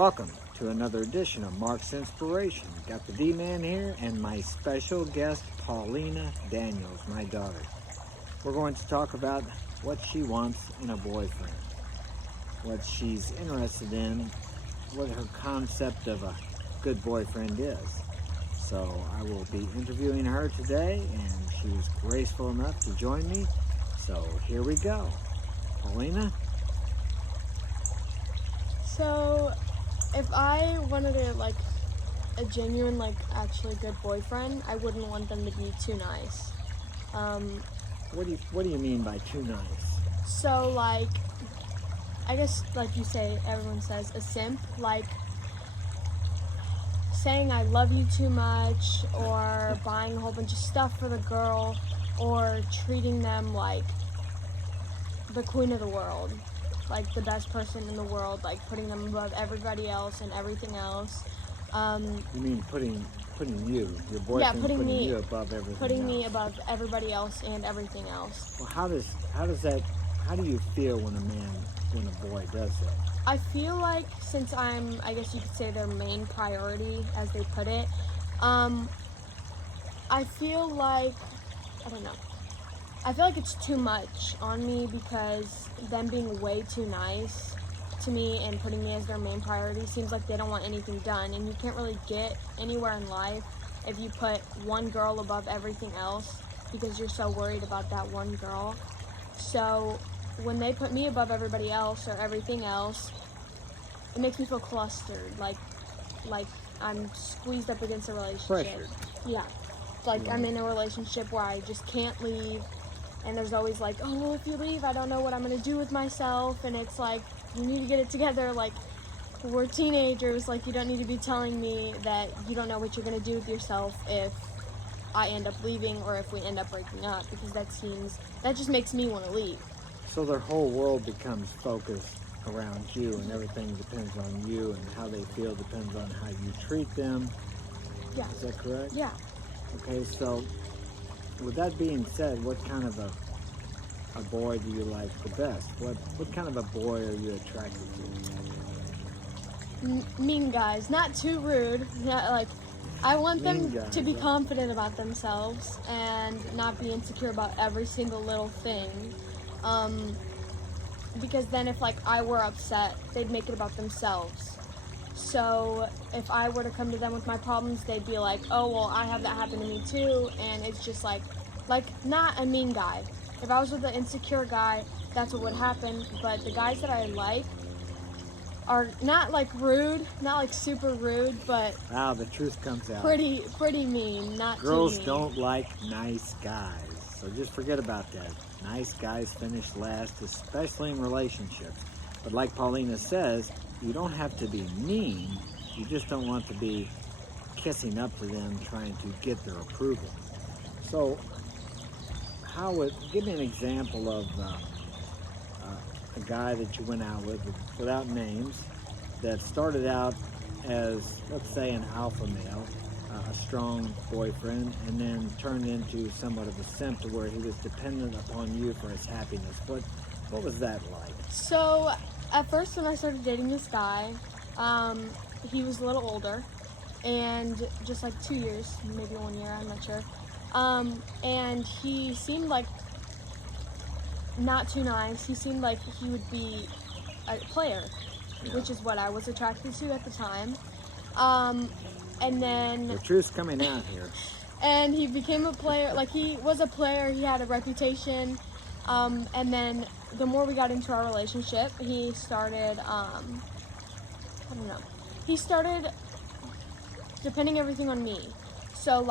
Welcome to another edition of Mark's Inspiration. Got the D-Man here and my special guest, Paulina Daniels, my daughter. We're going to talk about what she wants in a boyfriend, what she's interested in, what her concept of a good boyfriend is. So I will be interviewing her today, and she was graceful enough to join me. So here we go. Paulina? So, if I wanted a genuine, actually good boyfriend, I wouldn't want them to be too nice. What do you mean by too nice? So, I guess, like you say, everyone says a simp, saying I love you too much, or buying a whole bunch of stuff for the girl, or treating them like the queen of the world, like the best person in the world, like putting them above everybody else and everything else. You mean putting you, your boyfriend, putting you above everything putting else. me above everybody else and everything else. Well, how do you feel when a boy does that? I feel like, since I guess you could say, their main priority, as they put it, I feel like it's too much on me, because them being way too nice to me and putting me as their main priority seems like they don't want anything done, and you can't really get anywhere in life if you put one girl above everything else because you're so worried about that one girl. So when they put me above everybody else or everything else, it makes me feel clustered, like I'm squeezed up against a relationship. Pressured. Yeah. I'm in a relationship where I just can't leave, and there's always oh, if you leave, I don't know what I'm going to do with myself, and it's you need to get it together, we're teenagers, you don't need to be telling me that you don't know what you're going to do with yourself if I end up leaving or if we end up breaking up, because that just makes me want to leave. So their whole world becomes focused around you, and everything depends on you, and how they feel depends on how you treat them. Yeah. Is that correct? Yeah. Okay, so with that being said, what kind of a boy do you like the best? What kind of a boy are you attracted to? Mean guys, not too rude. Yeah, I want them Mean guys, to be huh? confident about themselves and not be insecure about every single little thing. Because then if I were upset, they'd make it about themselves. So if I were to come to them with my problems, they'd be like, oh, well, I have that happen to me too. And it's just not a mean guy. If I was with an insecure guy, that's what would happen. But the guys that I like are not rude, not super rude, but Wow, the truth comes out. pretty mean, not Girls too mean. don't like nice guys, so just forget about that. Nice guys finish last, especially in relationships. But like Paulina says, you don't have to be mean. You just don't want to be kissing up to them, trying to get their approval. So, give me an example of a guy that you went out with, without names, that started out as, let's say, an alpha male, a strong boyfriend, and then turned into somewhat of a simp, to where he was dependent upon you for his happiness. What was that like? So, at first, when I started dating this guy, he was a little older, and just 2 years, maybe 1 year, I'm not sure. And he seemed not too nice. He seemed like he would be a player, Yeah. which is what I was attracted to at the time. And then The truth's coming out here. and he became a player. He was a player. He had a reputation. And then the more we got into our relationship, he started, he started depending everything on me. So,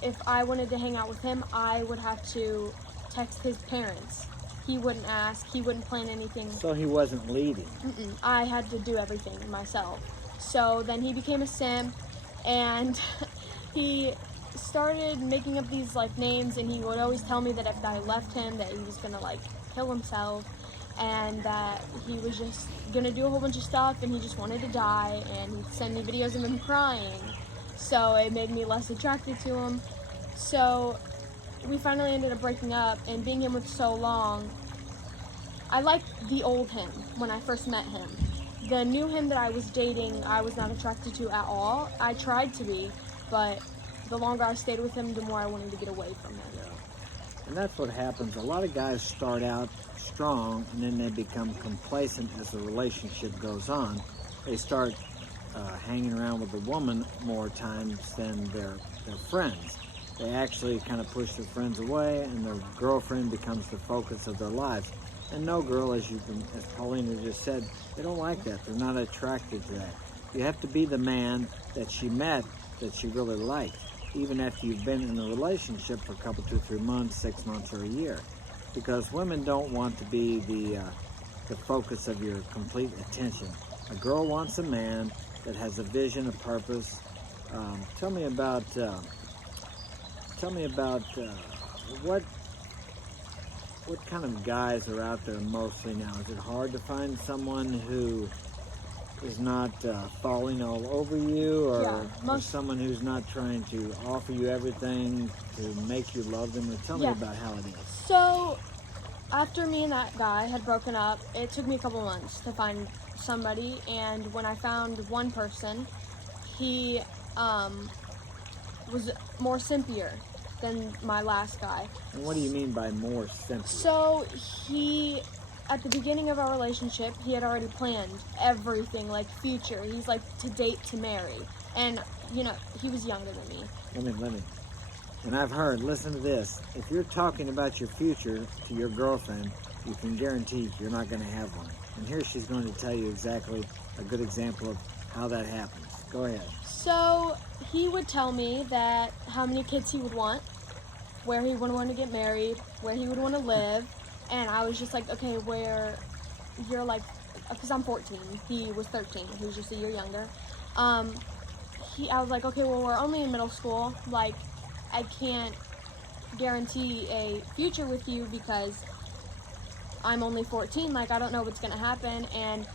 if I wanted to hang out with him, I would have to text his parents. He wouldn't ask. He wouldn't plan anything. So he wasn't leading. I had to do everything myself. So then he became a simp, and he started making up these names, and he would always tell me that if I left him, that he was gonna kill himself, and that he was just gonna do a whole bunch of stuff, and he just wanted to die, and he'd send me videos of him crying. So it made me less attracted to him. So we finally ended up breaking up, and being him with so long, I liked the old him when I first met him. the new him that I was dating, I was not attracted to at all. I tried to be, but the longer I stayed with him, the more I wanted to get away from him. Yeah. And that's what happens. A lot of guys start out strong, and then they become complacent as the relationship goes on. They start hanging around with the woman more times than their friends. They actually kind of push their friends away, and their girlfriend becomes the focus of their lives. And no girl, as Paulina just said, they don't like that. They're not attracted to that. You have to be the man that she met, that she really liked, even after you've been in a relationship for a couple, 2, 3 months, 6 months, or a year. Because women don't want to be the focus of your complete attention. A girl wants a man that has a vision, a purpose. Tell me about what kind of guys are out there mostly now? Is it hard to find someone who is not falling all over you, or someone who's not trying to offer you everything to make you love them? Or tell me about how it is. So, after me and that guy had broken up, it took me a couple months to find somebody, and when I found one person, he was more simpier than my last guy. And what do you mean by more simple? So at the beginning of our relationship, he had already planned everything, like future. He's like to date, to marry. And, he was younger than me. Let me. And I've heard, listen to this, if you're talking about your future to your girlfriend, you can guarantee you're not going to have one. And here she's going to tell you exactly a good example of how that happens. Go ahead. So he would tell me that how many kids he would want, where he would want to get married, where he would want to live, and I was just like, okay, where you're like, because I'm 14, he was 13, he was just a year younger. I was like, okay, well, we're only in middle school, like, I can't guarantee a future with you because I'm only 14, like, I don't know what's going to happen, and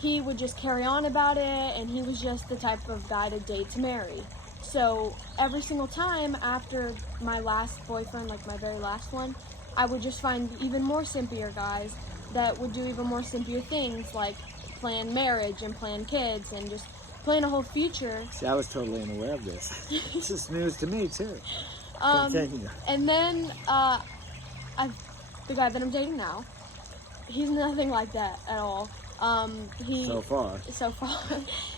he would just carry on about it, and he was just the type of guy to date, to marry. So every single time after my last boyfriend, like my very last one, I would just find even more simpier guys that would do even more simpier things, like plan marriage and plan kids and just plan a whole future. See, I was totally unaware of this. This is news to me too. Continue. And then the guy that I'm dating now, he's nothing like that at all. So far,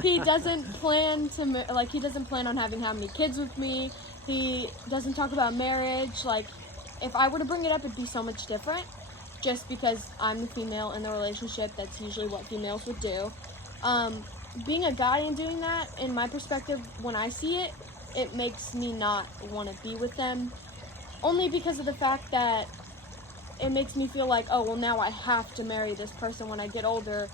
he doesn't plan he doesn't plan on having how many kids with me. He doesn't talk about marriage. Like, if I were to bring it up, it'd be so much different, just because I'm the female in the relationship. That's usually what females would do. Being a guy and doing that, in my perspective, when I see it, it makes me not want to be with them, only because of the fact that it makes me feel like, oh, well, now I have to marry this person when I get older,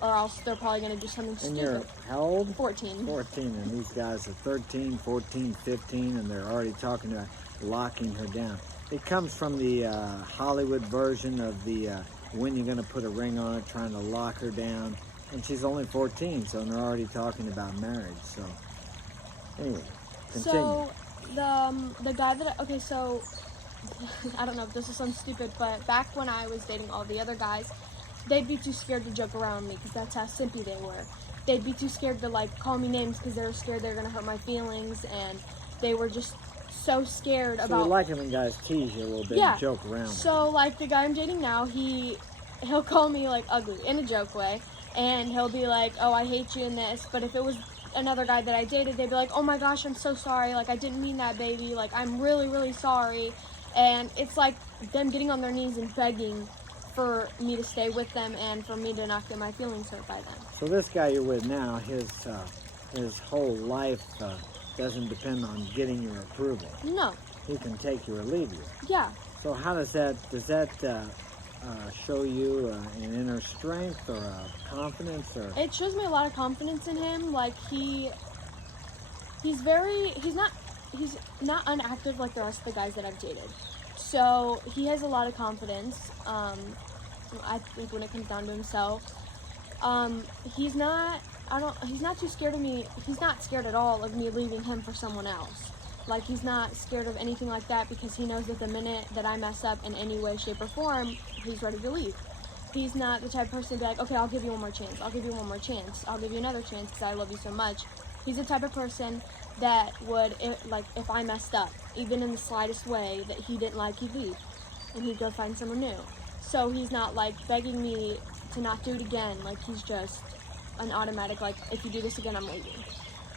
or else they're probably going to do something stupid. And you're how old? 14. 14, and these guys are 13, 14, 15, and they're already talking about locking her down. It comes from the Hollywood version of the when you're going to put a ring on it, trying to lock her down. And she's only 14, so they're already talking about marriage. So, anyway, continue. So, the guy that, okay, so, I don't know if this is something stupid, but back when I was dating all the other guys, they'd be too scared to joke around with me because that's how simpy they were. They'd be too scared to, like, call me names because they were scared they were going to hurt my feelings, and they were just so scared about... So you like it when guys tease you a little bit and joke around. So, like, the guy I'm dating now, he'll call me, like, ugly in a joke way, and he'll be like, oh, I hate you in this, but if it was another guy that I dated, they'd be like, oh my gosh, I'm so sorry, like, I didn't mean that, baby, like, I'm really, really sorry. And it's like them getting on their knees and begging for me to stay with them and for me to not get my feelings hurt by them. So this guy you're with now, his whole life doesn't depend on getting your approval. No. He can take you or leave you. Yeah. So how does that show you an inner strength or confidence? Or it shows me a lot of confidence in him. Like, he's not unactive like the rest of the guys that I've dated. So he has a lot of confidence. I think when it comes down to himself, he's not too scared of me. He's not scared at all of me leaving him for someone else. Like, he's not scared of anything like that because he knows that the minute that I mess up in any way, shape, or form, he's ready to leave. he's not the type of person to be like, okay, I'll give you one more chance. I'll give you one more chance. I'll give you another chance because I love you so much. He's the type of person that would, if I messed up, even in the slightest way that he didn't like, he'd leave. And he'd go find someone new. So he's not, like, begging me to not do it again. Like, he's just an automatic, like, if you do this again, I'm leaving.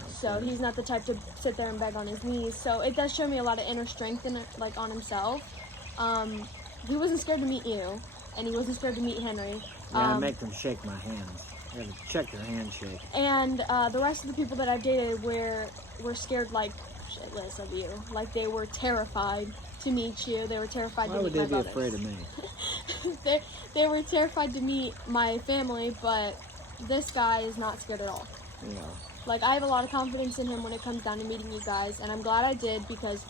So he's not the type to sit there and beg on his knees. So it does show me a lot of inner strength in it, like, on himself. He wasn't scared to meet you, and he wasn't scared to meet Henry. Yeah, I make them shake my hands. You gotta check your handshake. And the rest of the people that I've dated were scared like shitless of you. Like, they were terrified to meet you. They were terrified to meet my brothers. Why would they be afraid of me? They were terrified to meet my family, but this guy is not scared at all. Yeah. Like, I have a lot of confidence in him when it comes down to meeting you guys, and I'm glad I did because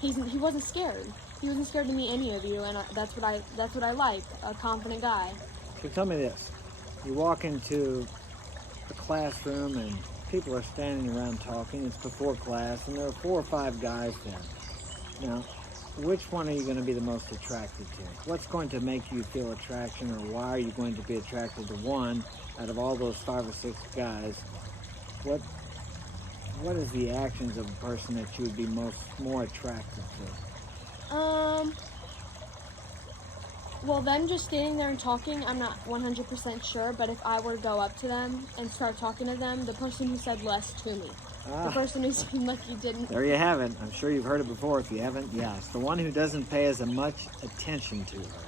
he wasn't scared. He wasn't scared to meet any of you, and that's what I like, a confident guy. So tell me this. You walk into a classroom and people are standing around talking. It's before class, and there are 4 or 5 guys there. Now, which one are you going to be the most attracted to? What's going to make you feel attraction, or why are you going to be attracted to one out of all those 5 or 6 guys? What is the actions of a person that you would be more attracted to? Well, them just standing there and talking, I'm not 100% sure, but if I were to go up to them and start talking to them, the person who said less to me, the person who seemed like he didn't. There you have it. I'm sure you've heard it before. If you haven't, yes. The one who doesn't pay as much attention to her.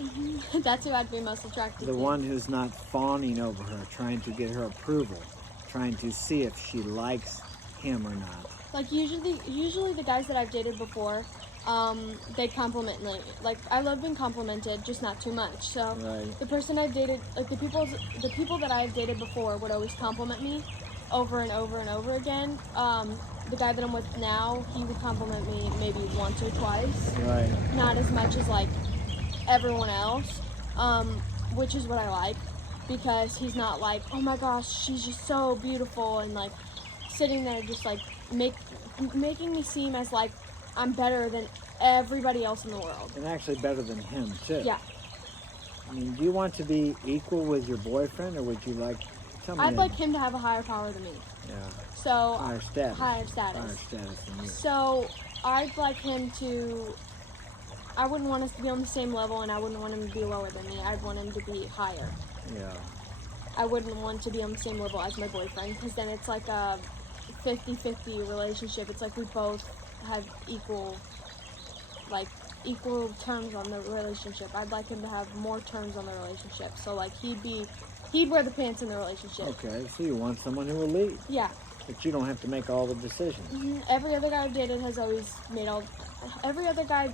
Mm-hmm. That's who I'd be most attracted to. The one who's not fawning over her, trying to get her approval, trying to see if she likes him or not. Like, usually the guys that I've dated before, they compliment me. Like, I love being complimented, just not too much. So right. The person I've dated, like the people that I've dated before would always compliment me over and over and over again. The guy that I'm with now, he would compliment me maybe once or twice. Right. Not as much as like everyone else, which is what I like, because he's not like, oh my gosh, she's just so beautiful, and like sitting there just like making me seem as like I'm better than everybody else in the world. And actually better than him, too. Yeah. I mean, do you want to be equal with your boyfriend, or would you like... I'd like him to have a higher power than me. Yeah. So... Higher status. Higher status. Higher status than you. So, I'd like him to... I wouldn't want us to be on the same level, and I wouldn't want him to be lower than me. I'd want him to be higher. Yeah. I wouldn't want to be on the same level as my boyfriend, because then it's like a 50-50 relationship. It's like we both have equal terms on the relationship. I'd like him to have more terms on the relationship. So like he'd wear the pants in the relationship. Okay, so you want someone who will lead. Yeah. But you don't have to make all the decisions. Mm-hmm. Every other guy I've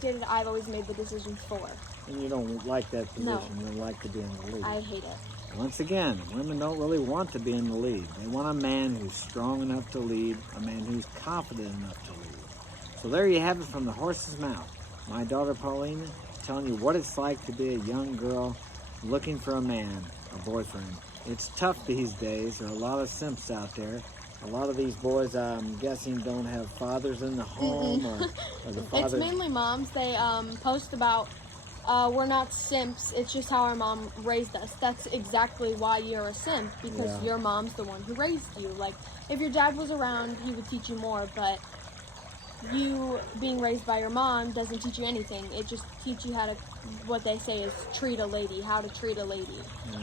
dated I've always made the decisions for. And you don't like that position. No. You don't like to be in the lead. I hate it. Once again, women don't really want to be in the lead. They want a man who's strong enough to lead, a man who's confident enough to lead. So there you have it from the horse's mouth. My daughter Paulina telling you what it's like to be a young girl looking for a man, a boyfriend. It's tough these days. There are a lot of simps out there. A lot of these boys, I'm guessing, don't have fathers in the home, or the fathers. It's mainly moms. They post about, we're not simps, it's just how our mom raised us. That's exactly why you're a simp, because your mom's the one who raised you. Like, if your dad was around, he would teach you more, but you being raised by your mom doesn't teach you anything. It just teaches you how to, what they say is treat a lady, how to treat a lady.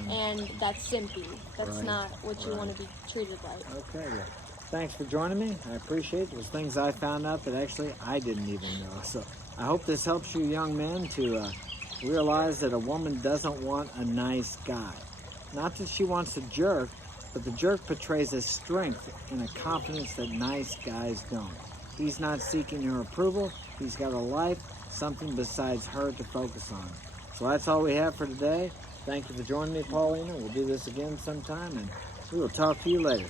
And that's simpy. That's not what you want to be treated like. Okay, well, thanks for joining me. I appreciate it. There's things I found out that actually I didn't even know. So I hope this helps you young men to realize that a woman doesn't want a nice guy. Not that she wants a jerk, but the jerk portrays a strength and a confidence that nice guys don't. He's not seeking her approval. He's got a life, something besides her to focus on. So that's all we have for today. Thank you for joining me, Paulina. We'll do this again sometime, and we will talk to you later.